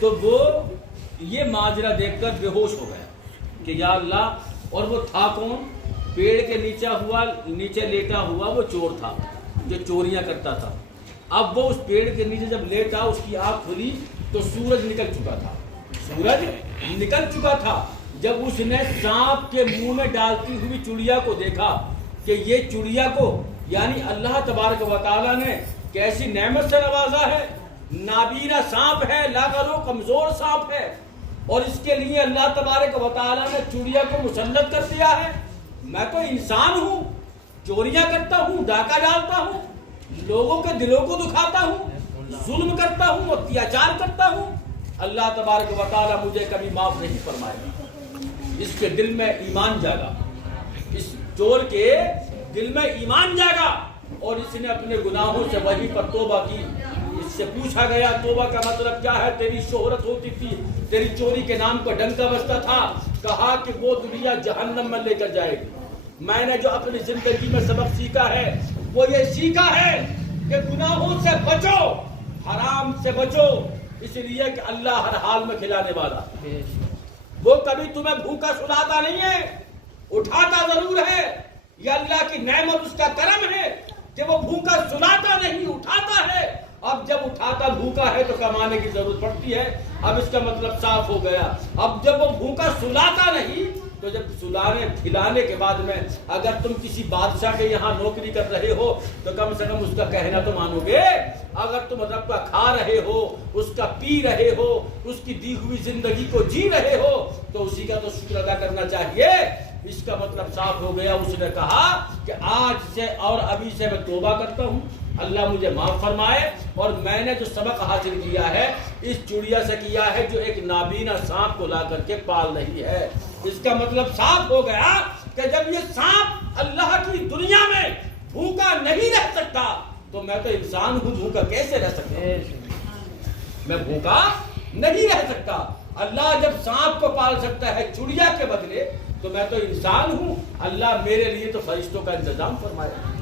تو وہ یہ ماجرا دیکھ کر بے ہوش ہو گیا کہ یا اللہ، اور وہ تھا کون؟ پیڑ کے نیچے لیٹا ہوا وہ چور تھا جو چوریاں کرتا تھا۔ اب وہ اس پیڑ کے نیچے جب لیٹا، اس کی آنکھ کھلی تو سورج نکل چکا تھا۔ جب اس نے سانپ کے منہ میں ڈالتی ہوئی چڑیا کو دیکھا کہ یہ چڑیا کو یعنی اللہ تبارک و تعالیٰ نے کیسی نعمت سے نوازا ہے، نابینا سانپ ہے، لاغرو کمزور سانپ ہے، اور اس کے لیے اللہ تبارک و تعالیٰ نے چڑیا کو مسلط کر دیا ہے۔ میں تو انسان ہوں، چوریاں کرتا ہوں، ڈاکہ ڈالتا ہوں، لوگوں کے دلوں کو دکھاتا ہوں، ظلم کرتا ہوں، اتیاچار کرتا ہوں، اللہ تبارک و تعالیٰ مجھے کبھی معاف نہیں فرمائے گا۔ اس کے دل میں ایمان جاگا، اس چور کے دل میں ایمان جاگا، اور اس نے اپنے گناہوں سے وہیں پر توبہ کی۔ اس سے پوچھا گیا توبہ کا مطلب کیا ہے؟ تیری شہرت ہوتی تھی، تیری چوری کے نام پر ڈنکا بجتا تھا، کہا کہ وہ دنیا جہنم میں لے کر جائے گی۔ میں نے جو اپنی زندگی میں سبق سیکھا ہے وہ یہ سیکھا ہے کہ گناہوں سے بچو، حرام سے بچو، اس لیے کہ اللہ ہر حال میں کھلانے والا۔ وہ کبھی تمہیں بھوکا سلاتا نہیں ہے، اٹھاتا ضرور ہے، یہ اللہ کی نعمت، اس کا کرم ہے کہ وہ بھوکا سلاتا نہیں، اٹھاتا ہے۔ اب جب اٹھاتا بھوکا ہے تو کمانے کی ضرورت پڑتی ہے۔ اب اس کا مطلب صاف ہو گیا۔ اب جب وہ بھوکا سلاتا نہیں تو جب سلانے کھلانے کے بعد میں اگر تم کسی بادشاہ کے یہاں نوکری کر رہے ہو تو کم سے کم اس کا کہنا تو مانو گے۔ اگر تم رب کا کھا رہے ہو، اس کا پی رہے ہو، اس کی دی ہوئی زندگی کو جی رہے ہو تو اسی کا تو شکر ادا کرنا چاہیے۔ اس کا مطلب صاف ہو گیا۔ اس نے کہا کہ آج سے اور ابھی سے میں توبہ کرتا ہوں، اللہ مجھے معاف فرمائے، اور میں نے جو سبق حاصل کیا ہے اس چڑیا سے کیا ہے جو ایک نابینا سانپ کو لا کر کے پال رہی ہے۔ اس کا مطلب صاف ہو گیا کہ جب یہ سانپ اللہ کی دنیا میں بھوکا نہیں رہ سکتا تو میں تو انسان ہوں، بھوکا کیسے رہ سکتا ہوں؟ میں بھوکا نہیں رہ سکتا۔ اللہ جب سانپ کو پال سکتا ہے چڑیا کے بدلے تو میں تو انسان ہوں، اللہ میرے لیے تو فرشتوں کا انتظام فرمایا۔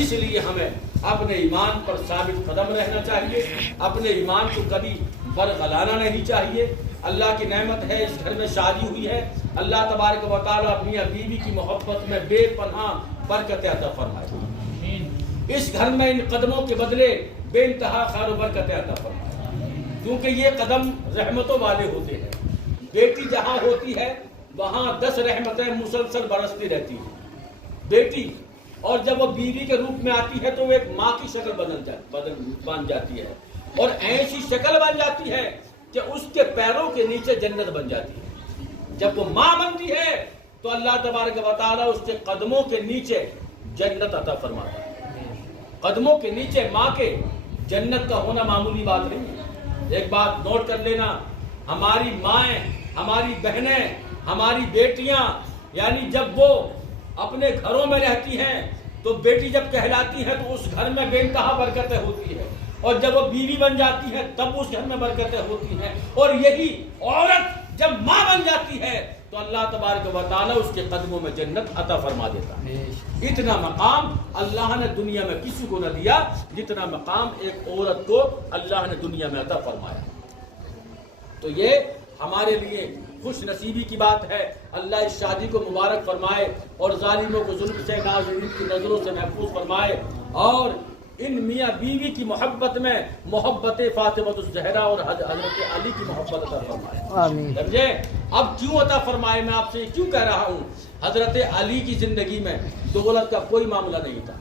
اس لیے ہمیں اپنے ایمان پر ثابت قدم رہنا چاہیے، اپنے ایمان کو کبھی برگلانا نہیں چاہیے۔ اللہ کی نعمت ہے، اس گھر میں شادی ہوئی ہے، اللہ تبارک و تعالیٰ اپنی بیوی کی محبت میں بے پناہ برکت عطا فرمائے۔ اس گھر میں ان قدموں کے بدلے بے انتہا خیر و برکت عطا فرمائے، کیونکہ یہ قدم رحمتوں والے ہوتے ہیں۔ بیٹی جہاں ہوتی ہے وہاں 10 رحمتیں مسلسل برستی رہتی ہیں۔ بیٹی اور جب وہ بیوی کے روپ میں آتی ہے تو وہ ایک ماں کی شکل بن جاتی ہے، اور ایسی شکل بن جاتی ہے کہ اس کے پیروں کے نیچے جنت بن جاتی ہے۔ جب وہ ماں بنتی ہے تو اللہ تبارک و تعالیٰ اس کے قدموں کے نیچے جنت عطا فرماتا ہے۔ قدموں کے نیچے ماں کے جنت کا ہونا معمولی بات نہیں ہے۔ ایک بات نوٹ کر لینا، ہماری مائیں، ہماری بہنیں، ہماری بیٹیاں، یعنی جب وہ اپنے گھروں میں رہتی ہیں تو بیٹی جب کہلاتی ہے تو اس گھر میں بے انتہا برکتیں ہوتی ہیں، اور جب وہ بیوی بن جاتی ہے تب اس گھر میں برکتیں ہوتی ہیں، اور یہی عورت جب ماں بن جاتی ہے تو اللہ تبارک و تعالیٰ اس کے قدموں میں جنت عطا فرما دیتا ہے۔ اتنا مقام اللہ نے دنیا میں کسی کو نہ دیا جتنا مقام ایک عورت کو اللہ نے دنیا میں عطا فرمایا۔ تو یہ ہمارے لیے خوش نصیبی کی بات ہے۔ اللہ اس شادی کو مبارک فرمائے اور ظالموں کو ظلم سے، ناظرین کی نظروں سے محفوظ فرمائے، اور ان میاں بیوی کی محبت میں محبت فاطمہ الزہرا اور حضرت علی کی محبت عطا فرمائے۔ آمین۔ سمجھے؟ اب کیوں عطا فرمائے؟ میں آپ سے کیوں کہہ رہا ہوں؟ حضرت علی کی زندگی میں دولت کا کوئی معاملہ نہیں تھا۔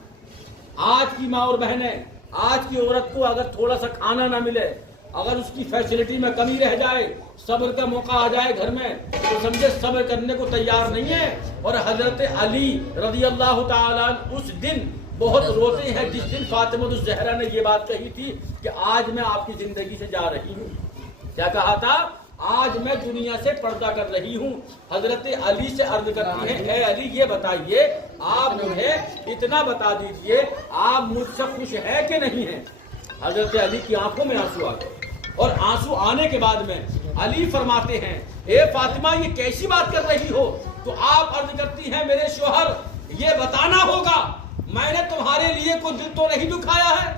آج کی ماں اور بہنیں، آج کی عورت کو اگر تھوڑا سا کھانا نہ ملے، اگر اس کی فیسلٹی میں کمی رہ جائے، صبر کا موقع آ جائے گھر میں تو سمجھے صبر کرنے کو تیار نہیں ہے۔ اور حضرت علی رضی اللہ تعالیٰ اس دن بہت روتے ہیں جس دن فاطمہ الزہرا نے یہ بات کہی تھی کہ آج میں آپ کی زندگی سے جا رہی ہوں۔ کیا کہا تھا؟ آج میں دنیا سے پردہ کر رہی ہوں۔ حضرت علی سے عرض کرتی ہیں، اے علی یہ بتائیے، آپ مجھے اتنا بتا دیجئے، آپ مجھ سے خوش ہے کہ نہیں ہے؟ حضرت علی کی آنکھوں میں آنسو آ گئے، اور آنسو آنے کے بعد میں علی فرماتے ہیں، اے فاطمہ یہ کیسی بات کر رہی ہو؟ تو آپ عرض کرتی ہیں، میرے شوہر یہ بتانا ہوگا میں نے تمہارے لیے کوئی دل تو نہیں دکھایا ہے؟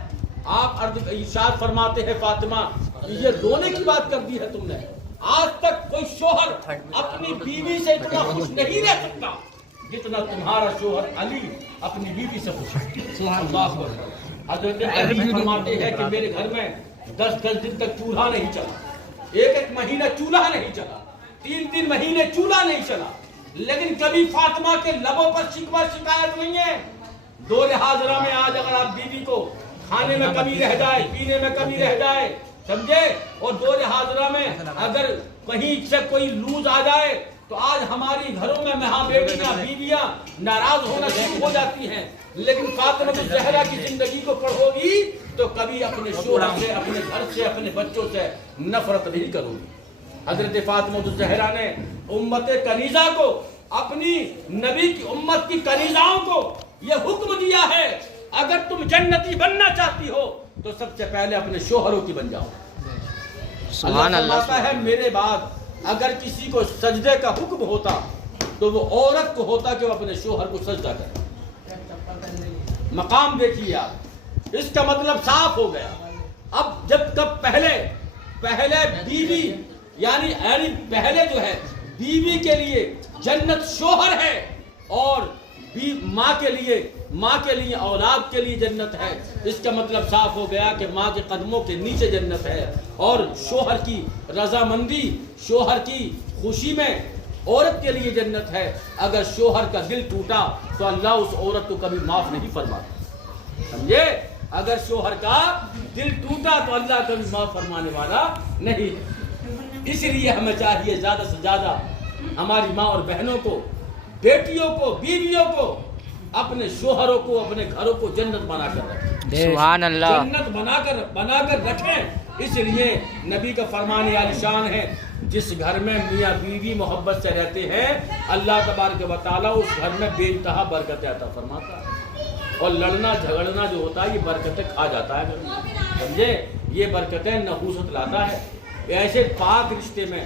آپ ارشاد فرماتے ہیں، فاطمہ یہ رونے کی بات کر دی ہے تم نے. آج تک کوئی شوہر اپنی بیوی سے اتنا خوش نہیں رہ سکتا جتنا تمہارا شوہر علی اپنی بیوی سے خوش ہے. اللہ اکبر. حضرت علی فرماتے ہیں کہ میرے گھر میں 10 دن تک چولہا نہیں چلا, ایک مہینہ چولہا نہیں چلا, 3 مہینے چولہا نہیں چلا, لیکن کبھی فاطمہ کے لبوں پر شکوہ شکایت نہیں ہے. دور حاضرہ میں آج اگر آپ بیوی کو کھانے میں کمی رہ جائے, پینے میں کمی رہ جائے, سمجھے, اور دور حاضرہ میں اگر کہیں سے کوئی لوز آ جائے تو آج ہماری گھروں میں ماں بیٹیاں بیویاں ناراض ہونا شروع ہو جاتی ہیں. لیکن فاطمہ الزہرا کی زندگی کو پڑھو گی تو کبھی اپنے شوہر سے, اپنے گھر سے, اپنے بچوں سے نفرت نہیں کرو گی. حضرت فاطمہ الزہرا نے امت کنیزہ کو, اپنی نبی کی امت کی کنیزاؤں کو یہ حکم دیا ہے, اگر تم جنتی بننا چاہتی ہو تو سب سے پہلے اپنے شوہروں کی بن جاؤ. سبحان اللہ. فرماتا ہے میرے بعد اگر کسی کو سجدے کا حکم ہوتا تو وہ عورت کو ہوتا کہ وہ اپنے شوہر کو سجدہ کرے. مقام دیکھیے آپ, اس کا مطلب صاف ہو گیا. اب جب کب پہلے بیوی یعنی پہلے جو ہے بیوی کے لیے جنت شوہر ہے, اور ماں کے لیے اولاد کے لیے جنت ہے. اس کا مطلب صاف ہو گیا کہ ماں کے قدموں کے نیچے جنت ہے, اور شوہر کی رضامندی, شوہر کی خوشی میں عورت کے لیے جنت ہے. اگر شوہر کا دل ٹوٹا تو اللہ اس عورت کو کبھی معاف نہیں فرماتا, سمجھے. اگر شوہر کا دل ٹوٹا تو اللہ کبھی معاف فرمانے والا نہیں ہے. اس لیے ہمیں چاہیے زیادہ سے زیادہ ہماری ماں اور بہنوں کو, بیٹیوں کو, بیویوں کو, اپنے شوہروں کو, اپنے گھروں کو جنت بنا کر رکھیں. سبحان اللہ. جنت بنا کر رکھیں. اس لیے نبی کا فرمان عالی شان ہے, جس گھر میں میاں بیوی محبت سے رہتے ہیں اللہ تبارک و تعالیٰ اس گھر میں بے انتہا برکتیں عطا فرماتا ہے. اور لڑنا جھگڑنا جو ہوتا ہے یہ برکتیں کھا جاتا ہے, سمجھے. یہ برکتیں نحوست لاتا ہے. ایسے پاک رشتے میں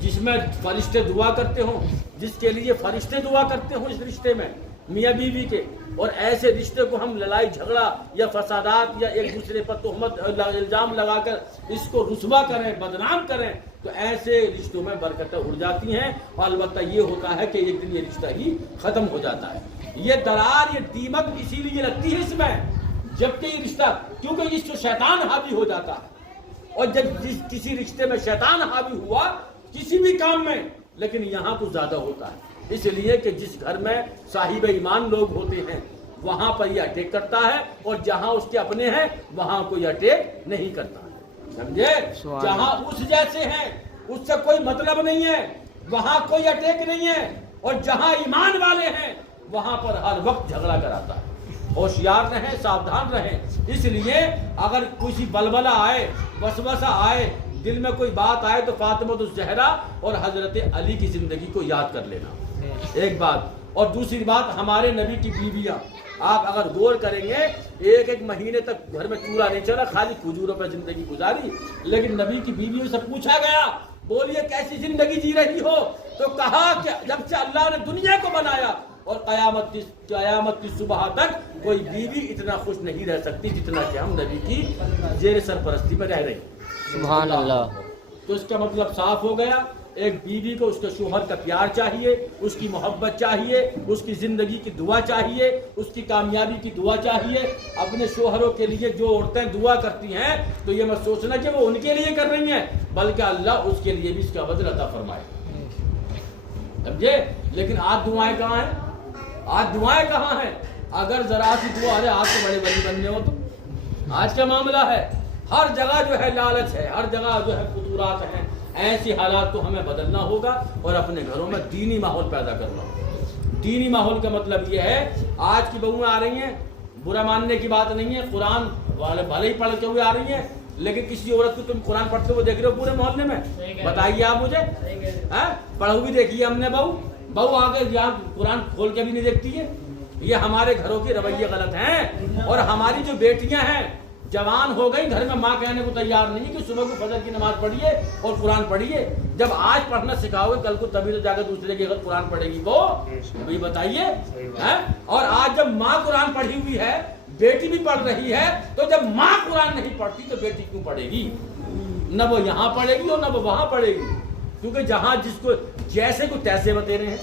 جس میں فرشتے دعا کرتے ہوں, جس کے لیے فرشتے دعا کرتے ہوں اس رشتے میں میاں بیوی کے, اور ایسے رشتے کو ہم لڑائی جھگڑا یا فسادات یا ایک دوسرے پر تہمت الزام لگا کر اس کو رسوا کریں, بدنام کریں, تو ایسے رشتوں میں برکتیں اڑ جاتی ہیں. اور البتہ یہ ہوتا ہے کہ ایک دن یہ رشتہ ہی ختم ہو جاتا ہے. یہ درار, یہ دیمک اسی لیے لگتی ہے اس میں, جبکہ یہ رشتہ, کیونکہ اس سے شیطان حاوی ہو جاتا ہے. اور جب کسی رشتے میں شیطان حاوی ہوا کسی بھی کام میں, لیکن یہاں تو زیادہ ہوتا ہے, اس لیے کہ جس گھر میں صاحب ایمان لوگ ہوتے ہیں وہاں پر یہ اٹیک کرتا ہے, اور جہاں اس کے اپنے ہیں وہاں کوئی اٹیک نہیں کرتا ہے, سمجھے. جہاں اس جیسے ہیں, اس سے کوئی مطلب نہیں ہے, وہاں کوئی اٹیک نہیں ہے, اور جہاں ایمان والے ہیں وہاں پر ہر وقت جھگڑا کراتا ہے. ہوشیار رہیں, ساودھان رہیں. اس لیے اگر کسی بلبلہ آئے, وسوسہ آئے, دل میں کوئی بات آئے تو فاطمہ الزہرا اور حضرت علی کی زندگی کو یاد کر لینا, ایک بات. اور دوسری بات, ہمارے نبی کی بیویاں, آپ اگر غور کریں گے, ایک مہینے تک گھر میں چولہا نہیں چلا, خالی کھجوروں پر زندگی گزاری. لیکن نبی کی بیویوں سے پوچھا گیا, بولیے کیسی زندگی جی رہی ہو, تو کہا کہ جب سے اللہ نے دنیا کو بنایا اور قیامت کی صبح تک کوئی بیوی اتنا خوش نہیں رہ سکتی جتنا کہ ہم نبی کی زیر سرپرستی میں رہ رہے ہیں. سبحان اللہ. تو اس کا مطلب صاف ہو گیا, ایک بیوی کو اس کے شوہر کا پیار چاہیے, اس کی محبت چاہیے, اس کی زندگی کی دعا چاہیے, اس کی کامیابی کی دعا چاہیے. اپنے شوہروں کے لیے جو عورتیں دعا کرتی ہیں تو یہ مت سوچنا کہ وہ ان کے لیے کر رہی ہیں, بلکہ اللہ اس کے لیے بھی اس کا بدل عطا فرمائے, سمجھے. لیکن آج دعائیں کہاں ہیں, آج دعائیں کہاں ہیں. اگر ذرا سی دعا, ارے آپ کو بڑے بڑی بننے ہو تو آج کا معاملہ ہے. ہر جگہ جو ہے لالچ ہے, ہر جگہ جو ہے فضولات ہیں. ایسی حالات کو ہمیں بدلنا ہوگا اور اپنے گھروں میں دینی ماحول پیدا کرنا ہوگا. دینی ماحول کا مطلب یہ ہے, آج کی بہویں آ رہی ہیں, برا ماننے کی بات نہیں ہے, قرآن والے بھلے ہی پڑھ کے ہوئے آ رہی ہیں, لیکن کسی عورت کو تم قرآن پڑھتے ہوئے دیکھ رہے ہو پورے محلے میں, بتائیے آپ مجھے. پڑھ ہوئی دیکھی ہے ہم نے بہو آگے یہاں قرآن کھول کے بھی نہیں دیکھتی ہے. یہ ہمارے گھروں کے رویے غلط ہیں. اور ہماری جو بیٹیاں ہیں جوان ہو گئی, گھر میں ماں کہنے کو تیار نہیں کہ صبح کو فجر کی نماز پڑھیے اور قرآن پڑھیے. جب آج پڑھنا سکھاؤ گے کل کو تبھی تو جا کے دوسرے کے گھر قرآن پڑھے گی وہ, یہ بتائیے. اور آج جب ماں قرآن پڑھی ہوئی ہے, بیٹی بھی پڑھ رہی ہے, تو جب ماں قرآن نہیں پڑھتی تو بیٹی کیوں پڑھے گی. نہ وہ یہاں پڑھے گی اور نہ وہ وہاں پڑھے گی، کیونکہ جہاں جس کو جیسے کو تیسے بتیرے ہیں،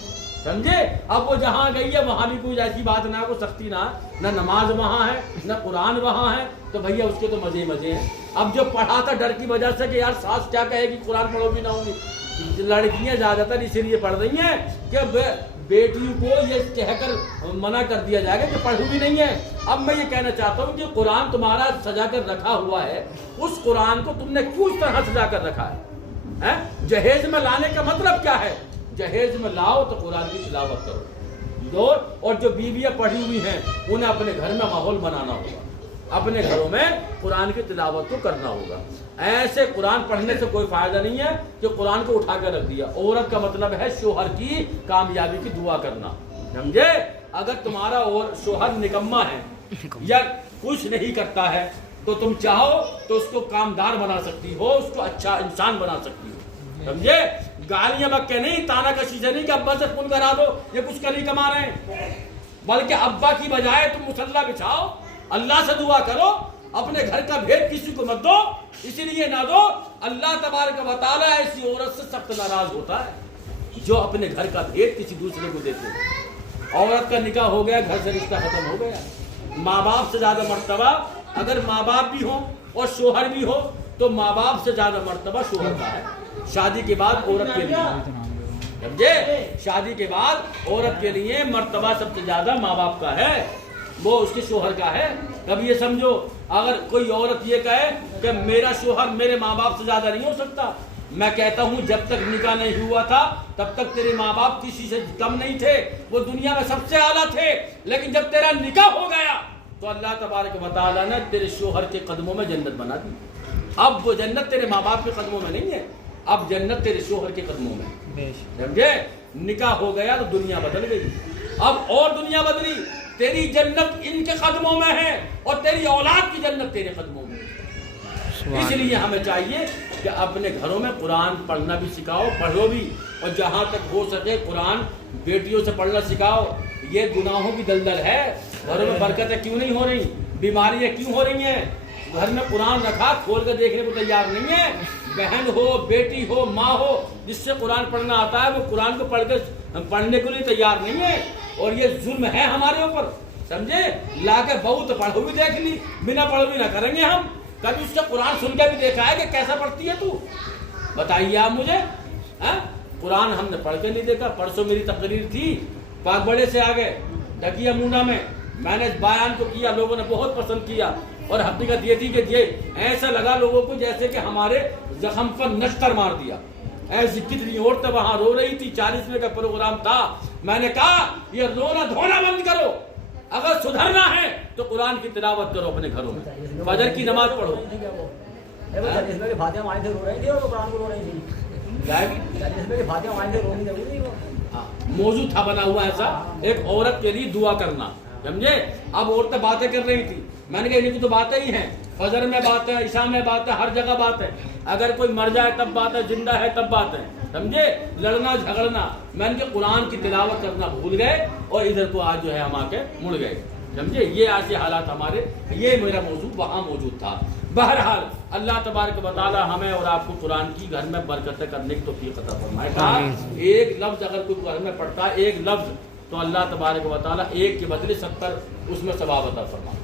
سمجھے؟ اب وہ جہاں گئی ہے وہاں بھی کوئی ایسی بات نہ، کوئی سختی نہ نماز وہاں ہے نہ قرآن وہاں ہے، تو بھیا اس کے تو مزے ہی مزے ہیں۔ اب جو پڑھا تھا ڈر کی وجہ سے کہ یار ساس کیا کہے گی قرآن پڑھو بھی نہ ہوگی، لڑکیاں زیادہ تر اسی لیے پڑھ رہی ہیں کہ بیٹیوں کو یہ کہہ کر منع کر دیا جائے گا کہ پڑھو بھی نہیں ہے۔ اب میں یہ کہنا چاہتا ہوں کہ قرآن تمہارا سجا کر رکھا ہوا ہے، اس قرآن کو تم نے کیوں اس طرح سجا کر رکھا ہے؟ جہیز میں لانے کا مطلب کیا ہے؟ جہیز میں لاؤ تو قرآن کی تلاوت کرو دو، اور جو بیویاں پڑھی ہوئی ہیں انہیں اپنے گھر میں ماحول بنانا ہوگا، اپنے گھروں میں قرآن کی تلاوت کو کرنا ہوگا۔ ایسے قرآن پڑھنے سے کوئی فائدہ نہیں ہے کہ قرآن کو اٹھا کر رکھ دیا۔ عورت کا مطلب ہے شوہر کی کامیابی کی دعا کرنا، سمجھے؟ اگر تمہارا اور شوہر نکما ہے یا کچھ نہیں کرتا ہے تو تم چاہو تو اس کو کامدار بنا سکتی ہو، اس کو اچھا انسان بنا سکتی ہو، سمجھے؟ گالیاں بکے نہیں، تانا کشی سے نہیں کہ ابا سے فون کرا دو یہ کچھ کر نہیں کما رہے ہیں، بلکہ ابا کی بجائے تم مصلی بچھاؤ، اللہ سے دعا کرو، اپنے گھر کا بھید کسی کو مت دو، اسی لیے نہ دو اللہ تبارک و تعالیٰ ایسی عورت سے سخت ناراض ہوتا ہے جو اپنے گھر کا بھید کسی دوسرے کو دیتے ہیں۔ عورت کا نکاح ہو گیا، گھر سے رشتہ ختم ہو گیا۔ ماں باپ سے زیادہ مرتبہ اگر ماں باپ بھی ہوں اور شوہر بھی ہو تو ماں باپ سے زیادہ مرتبہ شوہر کا ہے شادی کے بعد عورت کے لیے، سمجھے؟ شادی کے بعد عورت کے لیے مرتبہ سب سے زیادہ ماں باپ کا ہے، وہ اس کے شوہر کا ہے۔ کبھی یہ سمجھو اگر کوئی عورت یہ کہے کہ میرا شوہر میرے ماں باپ سے زیادہ نہیں ہو سکتا، میں کہتا ہوں جب تک نکاح نہیں ہوا تھا تب تک تیرے ماں باپ کسی سے کم نہیں تھے، وہ دنیا میں سب سے اعلیٰ تھے، لیکن جب تیرا نکاح ہو گیا تو اللہ تبارک و تعالیٰ نے تیرے شوہر کے قدموں میں جنت بنا دی۔ اب وہ جنت تیرے ماں باپ کے قدموں میں نہیں ہے، اب جنت تیرے شوہر کے قدموں میں، سمجھے؟ نکاح ہو گیا تو دنیا بدل گئی، اب اور دنیا بدلی، تیری جنت ان کے قدموں میں ہے اور تیری اولاد کی جنت تیرے قدموں میں۔ اس لیے ہمیں چاہیے کہ اپنے گھروں میں قرآن پڑھنا بھی سکھاؤ، پڑھو بھی، اور جہاں تک ہو سکے قرآن بیٹیوں سے پڑھنا سکھاؤ۔ یہ گناہوں کی دلدل ہے، گھروں میں برکتیں کیوں نہیں ہو رہی، بیماریاں کیوں ہو رہی ہیں؟ گھر میں قرآن رکھا کھول کر دیکھنے کو تیار نہیں ہے۔ بہن ہو، بیٹی ہو، ماں ہو، جس سے قرآن پڑھنا آتا ہے وہ قرآن کو پڑھنے کو لیے تیار نہیں ہے، اور یہ ظلم ہے ہمارے اوپر، سمجھے؟ لا کے بہو تو پڑھو بھی دیکھ لی، بنا پڑھو بھی نہ کریں گے ہم۔ کبھی اس کا قرآن سن کے بھی دیکھا ہے کہ کیسا پڑھتی ہے تو؟ بتائیے آپ مجھے، قرآن ہم نے پڑھ کے نہیں دیکھا۔ پرسوں میری تقریر تھی پاک بڑے سے آگے ڈکیا مونڈا میں نے بیان کو کیا، لوگوں نے بہت پسند کیا، اور حقیقت یہ تھی کہ یہ ایسا لگا لوگوں کو جیسے کہ ہمارے زخم پر نشتر مار دیا۔ ایسی کتنی عورتیں وہاں رو رہی تھی، 40 منٹ کا پروگرام تھا۔ میں نے کہا یہ رونا دھونا بند کرو، اگر سدھرنا ہے تو قرآن کی تلاوت کرو اپنے گھروں میں، فجر کی نماز پڑھو۔ موضوع تھا بنا ہوا ایسا ایک عورت کے لیے دعا کرنا، سمجھے؟ اب عورتیں باتیں کر رہی تھی، میں نے کہا انہیں کی تو باتیں ہی ہیں، فجر میں بات ہے، عشاء میں بات ہے، ہر جگہ بات ہے، اگر کوئی مر جائے تب بات ہے، زندہ ہے تب بات ہے، سمجھے؟ لڑنا جھگڑنا، میں نے کہا قرآن کی تلاوت کرنا بھول گئے اور ادھر کو آج جو ہے ہم آ کے مڑ گئے، سمجھے؟ یہ ایسے حالات ہمارے، یہ میرا موضوع وہاں موجود تھا۔ بہرحال اللہ تبارک و تعالی ہمیں اور آپ کو قرآن کی گھر میں برکتیں کرنے کی توفیق عطا فرمائے۔ کہا ایک لفظ اگر کوئی گھر میں پڑھتا ہے، ایک لفظ، تو اللہ تبارک و تعالی ایک کے بدلے 70 اس میں ثواب عطا فرمائے۔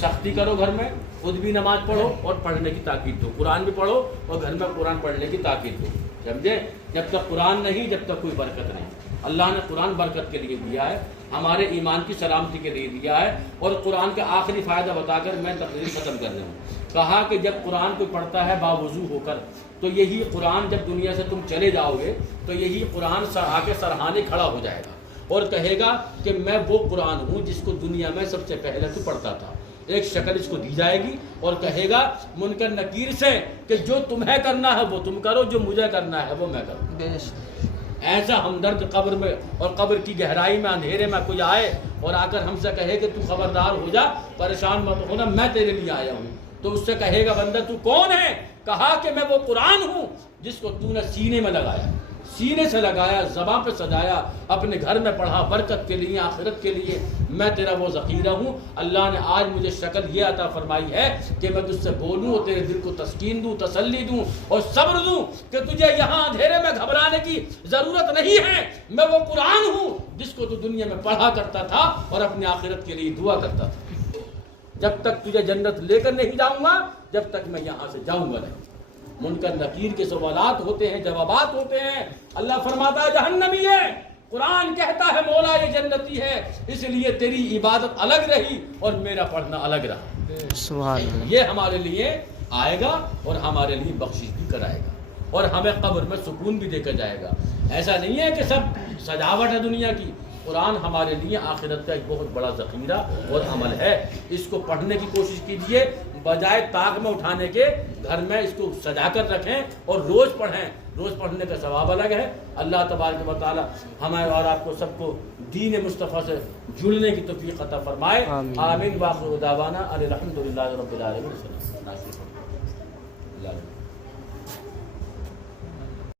سختی کرو گھر میں، خود بھی نماز پڑھو اور پڑھنے کی تاکید دو، قرآن بھی پڑھو اور گھر میں قرآن پڑھنے کی تاکید دو، سمجھے؟ جب تک قرآن نہیں جب تک کوئی برکت نہیں۔ اللہ نے قرآن برکت کے لیے دیا ہے، ہمارے ایمان کی سلامتی کے لیے دیا ہے، اور قرآن کا آخری فائدہ بتا کر میں تقریر ختم کر رہا ہوں۔ کہا کہ جب قرآن کوئی پڑھتا ہے باوضو ہو کر تو یہی قرآن جب دنیا سے تم چلے جاؤ گے تو یہی قرآن آ کے سرہانے کھڑا ہو جائے گا اور کہے گا کہ میں وہ قرآن ہوں جس کو دنیا میں سب سے پہلے تو پڑھتا تھا۔ ایک شکل اس کو دی جائے گی اور کہے گا منکر نکیر سے کہ جو تمہیں کرنا ہے وہ تم کرو، جو مجھے کرنا ہے وہ میں کروں۔ ایسا ہمدرد قبر میں اور قبر کی گہرائی میں اندھیرے میں کوئی آئے اور آ کر ہم سے کہے کہ تو خبردار ہو جا، پریشان مت ہونا، میں تیرے لیے آیا ہوں، تو اس سے کہے گا بندہ تو کون ہے؟ کہا کہ میں وہ قرآن ہوں جس کو تو نے سینے میں لگایا، سینے سے لگایا، زباں پہ سجایا، اپنے گھر میں پڑھا، برکت کے لیے، آخرت کے لیے۔ میں تیرا وہ ذخیرہ ہوں۔ اللہ نے آج مجھے شکل یہ عطا فرمائی ہے کہ میں تجھ سے بولوں اور تیرے دل کو تسکین دوں، تسلی دوں اور صبر دوں کہ تجھے یہاں اندھیرے میں گھبرانے کی ضرورت نہیں ہے۔ میں وہ قرآن ہوں جس کو تو دنیا میں پڑھا کرتا تھا اور اپنی آخرت کے لیے دعا کرتا تھا۔ جب تک تجھے جنت لے کر نہیں جاؤں گا، جب تک میں یہاں سے جاؤں گا نہیں۔ منکر نکیر کے سوالات ہوتے ہیں، جوابات ہوتے ہیں۔ اللہ فرماتا ہے جہنمی ہے، قرآن کہتا ہے مولا یہ جنتی ہے، اس لیے تیری عبادت الگ رہی اور میرا پڑھنا الگ رہا۔ سبحان اللہ۔ یہ ہمارے لیے آئے گا اور ہمارے لیے بخشش بھی کرائے گا اور ہمیں قبر میں سکون بھی دے کر جائے گا۔ ایسا نہیں ہے کہ سب سجاوٹ ہے دنیا کی۔ قرآن ہمارے لیے آخرت کا ایک بہت بڑا ذخیرہ اور عمل ہے۔ اس کو پڑھنے کی کوشش کیجئے، بجائے طاق میں اٹھانے کے گھر میں اس کو سجا کر رکھیں اور روز پڑھیں۔ روز پڑھنے کا ثواب الگ ہے۔ اللہ تبارک و تعالی ہمیں اور آپ کو سب کو دین مصطفیٰ سے جڑنے کی توفیق عطا فرمائے۔ آمین۔ وآخر دعوانا الحمدللہ رب العالمین۔